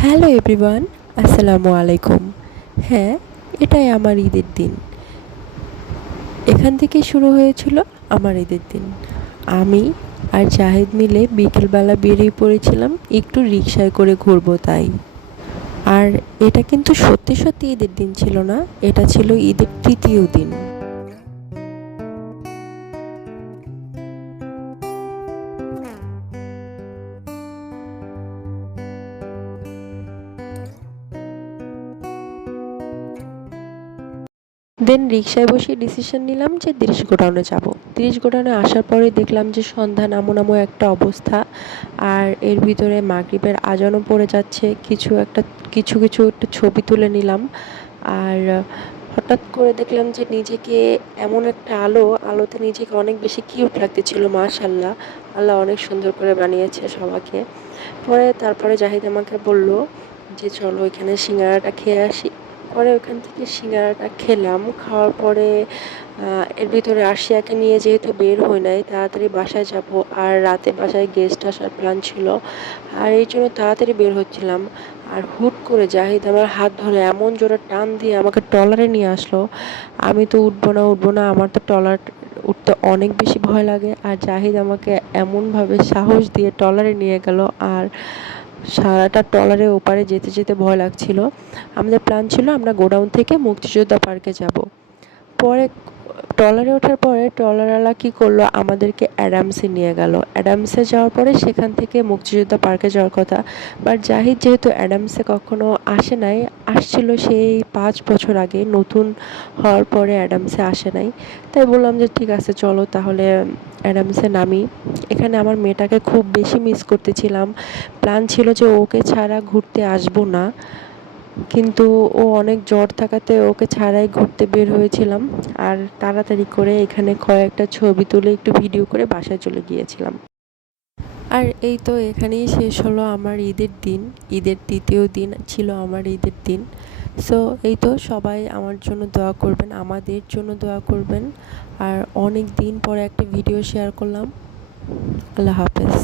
Hello everyone, আসসালামু আলাইকুম। হ্যাঁ, এটাই আমার ঈদের দিন। এখান থেকেই শুরু হয়েছিল আমার ঈদের দিন। আমি আর জাহিদ মিলে বিকেলবেলা বেরিয়ে পড়েছিলাম একটু রিকশায় করে ঘুরবো তাই। আর এটা কিন্তু সত্যি সত্যি ঈদের দিন ছিল না, এটা ছিল ঈদের তৃতীয় দিন। দেন রিকশায় বসে ডিসিশন নিলাম যে ৩০ গোডাউনে যাব। ৩০ গোডাউনে আসার পরে দেখলাম যে সন্ধ্যা নামো নামো একটা অবস্থা, আর এর ভিতরে মাগরিবের আজানও পড়ে যাচ্ছে। কিছু কিছু একটা ছবি তুলে নিলাম। আর হঠাৎ করে দেখলাম যে নিজেকে এমন একটা আলোতে নিজেকে অনেক বেশি কিউট লাগতেছিল। মাশাল্লাহ, আল্লাহ অনেক সুন্দর করে বানিয়েছে সবাইকে। তারপরে জাহিদ আমাকে বলল যে চলো এখানে সিঙ্গারাটা খেয়ে আসি। পরে ওখান থেকে সিঙ্গারাটা খেলাম। খাওয়ার পরে এর ভিতরে আরশিয়াকে নিয়ে যেহেতু বের হই নাই, তাড়াতাড়ি বাসায় যাব, আর রাতে বাসায় গেস্ট আসার প্ল্যান ছিল, আর এই জন্য তাড়াতাড়ি বের হচ্ছিলাম। আর হুট করে জাহিদ আমার হাত ধরে এমন জোরে টান দিয়ে আমাকে ট্রলারে নিয়ে আসলো। আমি তো উঠবো না, আমার তো ট্রলার উঠতে অনেক বেশি ভয় লাগে। আর জাহিদ আমাকে এমনভাবে সাহস দিয়ে ট্রলারে নিয়ে গেল, আর সারাটা ট্রলারের ওপারে যেতে যেতে ভয় লাগছিল। আমাদের প্ল্যান ছিল আমরা গোডাউন থেকে মুক্তিযোদ্ধা পার্কে যাব। পরে ট্রলারে ওঠার পরে ট্রলারওয়ালা কী করলো, আমাদেরকে অ্যাডামসে নিয়ে গেল। অ্যাডামসে যাওয়ার পরে সেখান থেকে মুক্তিযোদ্ধা পার্কে যাওয়ার কথা। বাট জাহিদ যেহেতু অ্যাডামসে কখনো আসে নাই, আসছিল সেই 5 বছর আগে, নতুন হওয়ার পরে অ্যাডামসে আসে নাই, তাই বললাম যে ঠিক আছে চলো তাহলে অ্যাডামসে নামি। এখানে আমার মেয়েটাকে খুব বেশি মিস করতেছিলাম। প্ল্যান ছিল যে ওকে ছাড়া ঘুরতে আসবো না, কিন্তু ও অনেক জ্বর থাকাতে ওকে ছাড়াই ঘুরতে বের হয়েছিলাম। আর তাড়াতাড়ি করে এখানে কয়েকটা ছবি তুলে একটু ভিডিও করে বাসায় চলে গিয়েছিলাম। আর এই তো এখানেই শেষ হলো আমার ঈদের দিন। ঈদের তৃতীয় দিন ছিল আমার ঈদের দিন। সো এই তো সবাই আমার জন্য দোয়া করবেন, আমাদের জন্য দোয়া করবেন। আর অনেক দিন পরে একটা ভিডিও শেয়ার করলাম। আল্লাহ হাফেজ।